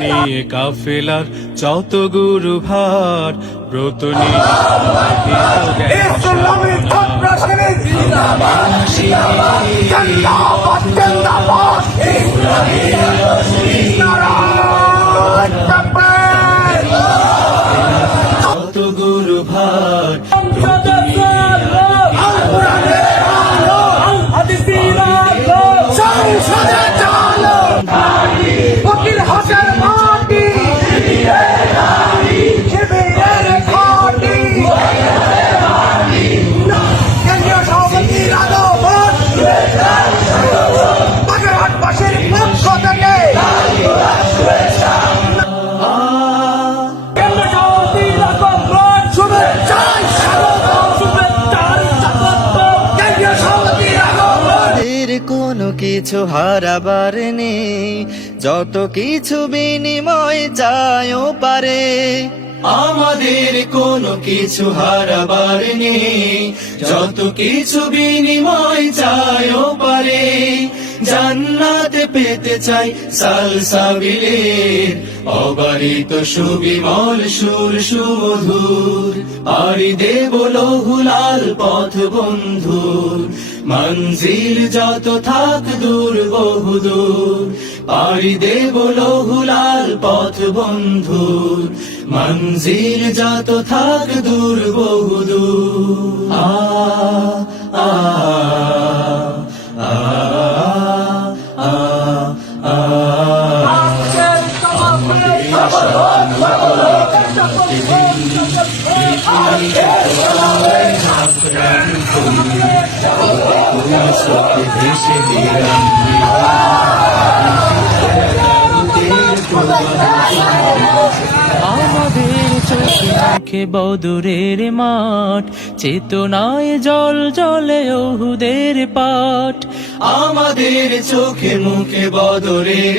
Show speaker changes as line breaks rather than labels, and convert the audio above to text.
নিয়ে কাফেলার যত গুরু ভার ব্রত নিয়ে গুরু ভার
কিছু হারাবার নেই। যত কিছু বিনিময় চাইও পারে।
আমাদের কোনো কিছু হারাবার নেই। যত কিছু বিনিময় চাইও পারে। জান্নাতে পেতে চাই সাল সাবিলের। অবারিত সুবিমল সুর সুমধুর। পাড়ি দেব লহুলাল পথ বন্ধুর। মঞ্জিল যত থাক দূর বহুদূর পাড়ি দেব লহুলাল পথ বন্ধুর। মঞ্জিল যত থাক দূর বহুদূর আ আ
আমাদের চোখে মুখে বদরের মাঠ চেতনায় জল জলে ওহুদের পাঠ।
আমাদের চোখে মুখে বদরের